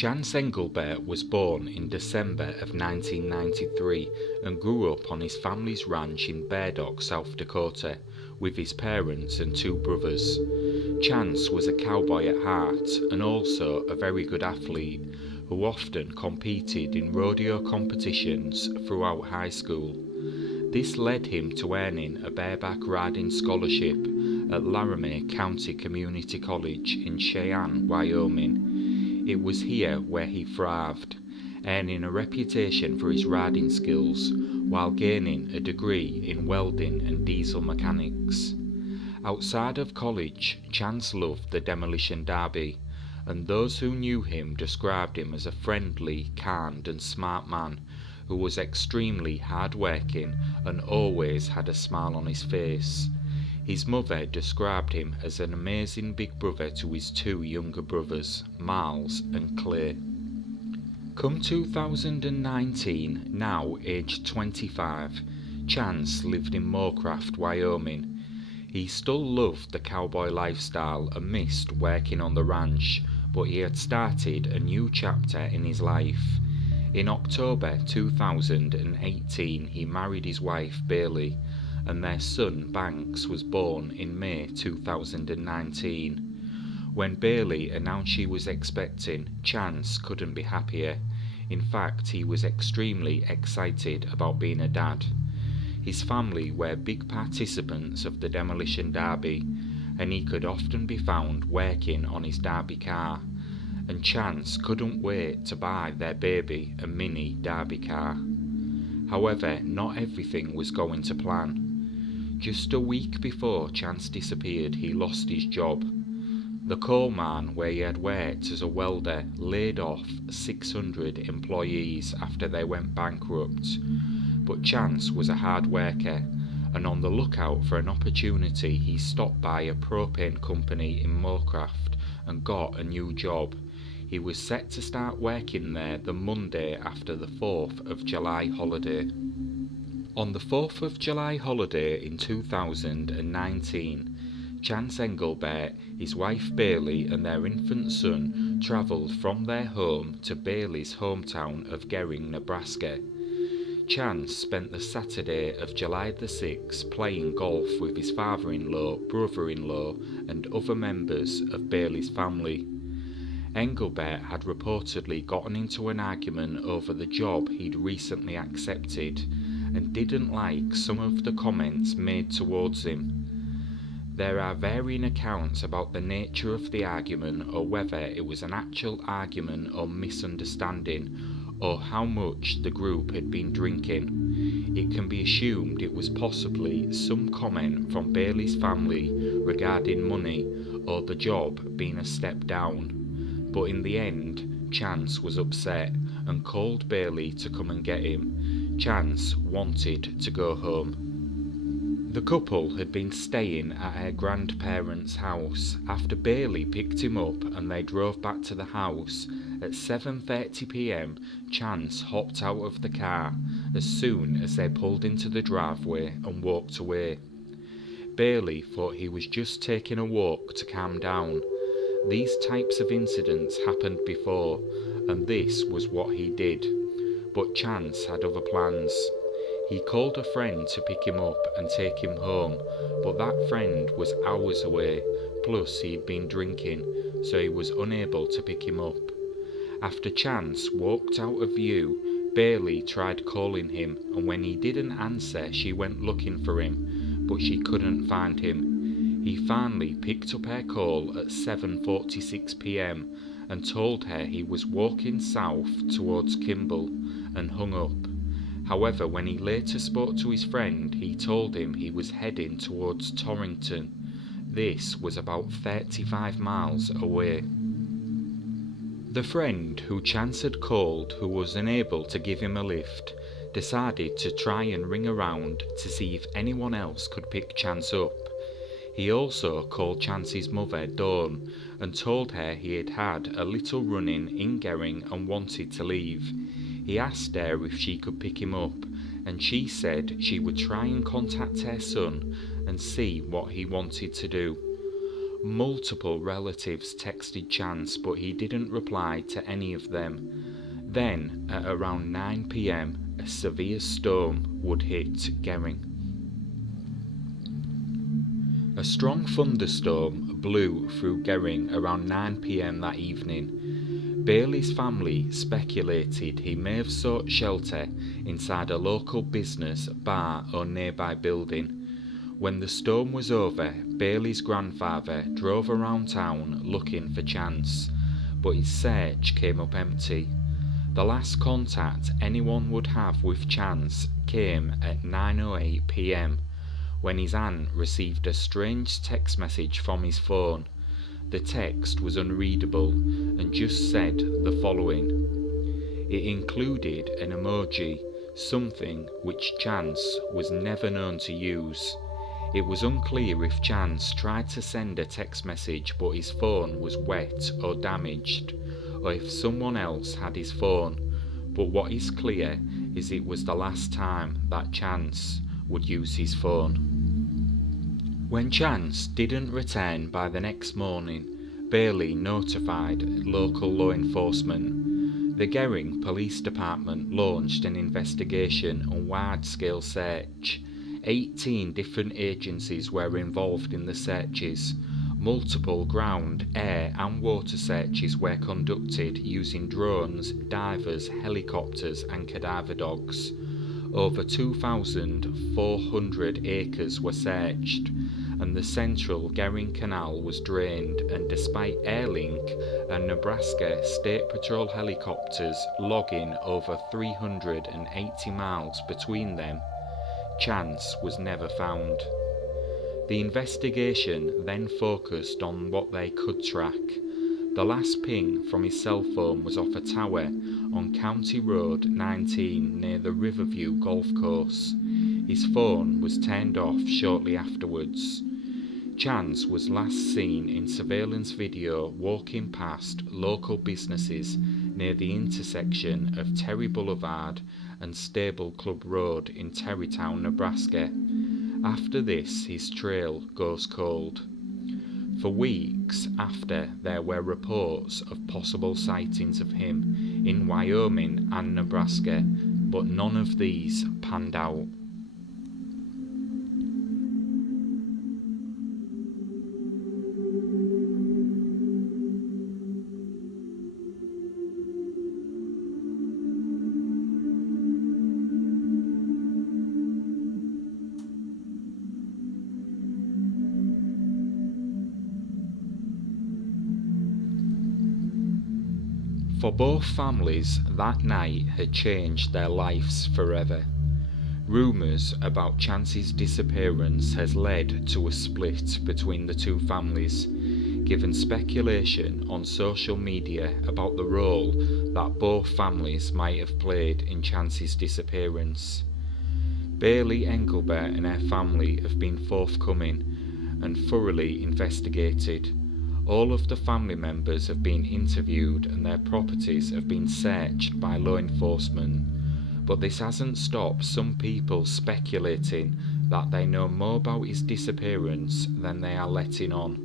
Chance Englebert was born in December of 1993 and grew up on his family's ranch in Bear Dock, South Dakota, with his parents and two brothers. Chance was a cowboy at heart and also a very good athlete who often competed in rodeo competitions throughout high school. This led him to earning a bareback riding scholarship at Laramie County Community College in Cheyenne, Wyoming. It was here where he thrived, earning a reputation for his riding skills while gaining a degree in welding and diesel mechanics. Outside of college, Chance loved the demolition derby, and those who knew him described him as a friendly, kind and smart man who was extremely hard-working and always had a smile on his face. His mother described him as an amazing big brother to his two younger brothers, Miles and Clay. Come 2019, now aged 25, Chance lived in Moorcraft, Wyoming. He still loved the cowboy lifestyle and missed working on the ranch, but he had started a new chapter in his life. In October 2018, he married his wife Bailey, and their son Banks was born in May 2019. When Bailey announced she was expecting, Chance couldn't be happier. In fact, he was extremely excited about being a dad. His family were big participants of the demolition derby, and he could often be found working on his derby car, and Chance couldn't wait to buy their baby a mini derby car. However, not everything was going to plan. Just a week before Chance disappeared, he lost his job. The coal mine where he had worked as a welder laid off 600 employees after they went bankrupt. But Chance was a hard worker, and on the lookout for an opportunity, he stopped by a propane company in Moorcraft and got a new job. He was set to start working there the Monday after the 4th of July holiday. On the 4th of July holiday in 2019, Chance Englebert, his wife Bailey and their infant son travelled from their home to Bailey's hometown of Gering, Nebraska. Chance spent the Saturday of July the 6th playing golf with his father-in-law, brother-in-law and other members of Bailey's family. Englebert had reportedly gotten into an argument over the job he'd recently accepted and didn't like some of the comments made towards him. There are varying accounts about the nature of the argument or whether it was an actual argument or misunderstanding or how much the group had been drinking. It can be assumed it was possibly some comment from Bailey's family regarding money or the job being a step down. But in the end, Chance was upset and called Bailey to come and get him. Chance wanted to go home. The couple had been staying at her grandparents' house after Bailey picked him up and they drove back to the house. At 7:30 p.m, Chance hopped out of the car as soon as they pulled into the driveway and walked away. Bailey thought he was just taking a walk to calm down. These types of incidents happened before, and this was what he did. But Chance had other plans. He called a friend to pick him up and take him home, but that friend was hours away, plus he'd been drinking, so he was unable to pick him up. After Chance walked out of view, Bailey tried calling him, and when he didn't answer, she went looking for him, but she couldn't find him. He finally picked up her call at 7:46 p.m. and told her he was walking south towards Kimball and hung up. However, when he later spoke to his friend, he told him he was heading towards Torrington. This was about 35 miles away. The friend who Chance had called, who was unable to give him a lift, decided to try and ring around to see if anyone else could pick Chance up. He also called Chance's mother, Dawn, and told her he had had a little run-in in Gering and wanted to leave. He asked her if she could pick him up, and she said she would try and contact her son and see what he wanted to do. Multiple relatives texted Chance, but he didn't reply to any of them. Then, at around 9 p.m, a severe storm would hit Gering. A strong thunderstorm blew through Gering around 9 p.m. that evening. Bailey's family speculated he may have sought shelter inside a local business, bar or nearby building. When the storm was over, Bailey's grandfather drove around town looking for Chance, but his search came up empty. The last contact anyone would have with Chance came at 9:08 p.m. when his aunt received a strange text message from his phone. The text was unreadable and just said the following. It included an emoji, something which Chance was never known to use. It was unclear if Chance tried to send a text message but his phone was wet or damaged, or if someone else had his phone, but what is clear is it was the last time that Chance would use his phone. When Chance didn't return by the next morning, Bailey notified local law enforcement. The Gering Police Department launched an investigation and wide-scale search. 18 different agencies were involved in the searches. Multiple ground, air and water searches were conducted using drones, divers, helicopters and cadaver dogs. Over 2,400 acres were searched, and the central Gering Canal was drained, and despite Airlink and Nebraska State Patrol helicopters logging over 380 miles between them, Chance was never found. The investigation then focused on what they could track. The last ping from his cell phone was off a tower on County Road 19 near the Riverview Golf Course. His phone was turned off shortly afterwards. Chance was last seen in surveillance video walking past local businesses near the intersection of Terry Boulevard and Stable Club Road in Terrytown, Nebraska. After this, his trail goes cold. For weeks after, there were reports of possible sightings of him in Wyoming and Nebraska, but none of these panned out. For both families, that night had changed their lives forever. Rumours about Chance's disappearance has led to a split between the two families, given speculation on social media about the role that both families might have played in Chance's disappearance. Bailey Englebert and her family have been forthcoming and thoroughly investigated. All of the family members have been interviewed and their properties have been searched by law enforcement, but this hasn't stopped some people speculating that they know more about his disappearance than they are letting on.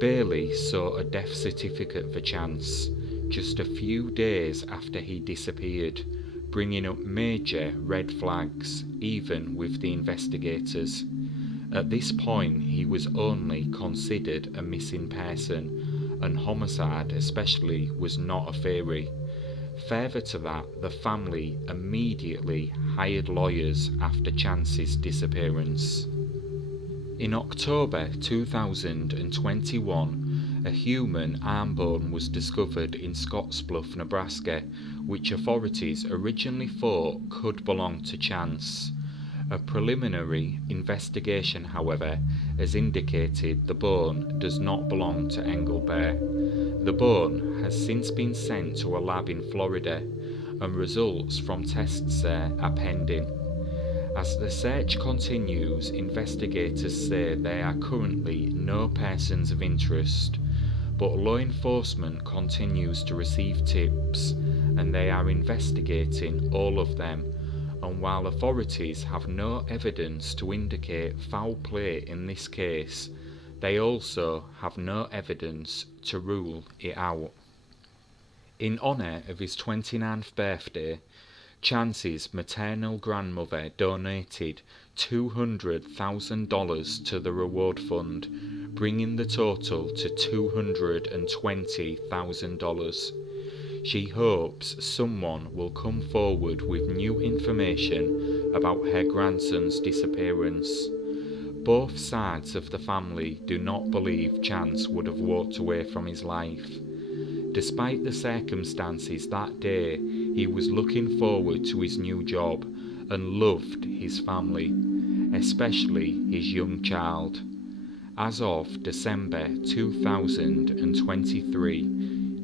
Bailey saw a death certificate for Chance just a few days after he disappeared, bringing up major red flags, even with the investigators. At this point, he was only considered a missing person, and homicide especially was not a theory. Further to that, the family immediately hired lawyers after Chance's disappearance. In October 2021, a human arm bone was discovered in Scottsbluff, Nebraska, which authorities originally thought could belong to Chance. A preliminary investigation, however, has indicated the bone does not belong to Englebert. The bone has since been sent to a lab in Florida, and results from tests there are pending. As the search continues, investigators say there are currently no persons of interest, but law enforcement continues to receive tips, and they are investigating all of them. And while authorities have no evidence to indicate foul play in this case, They also have no evidence to rule it out. In honour of his 29th birthday, Chance's maternal grandmother donated $200,000 to the reward fund, bringing the total to $220,000. She hopes someone will come forward with new information about her grandson's disappearance. Both sides of the family do not believe Chance would have walked away from his life. Despite the circumstances that day, he was looking forward to his new job and loved his family, especially his young child. As of December 2023,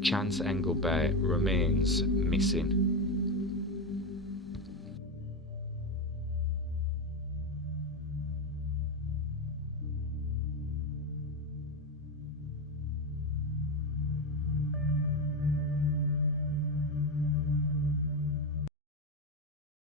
Chance Englebert remains missing.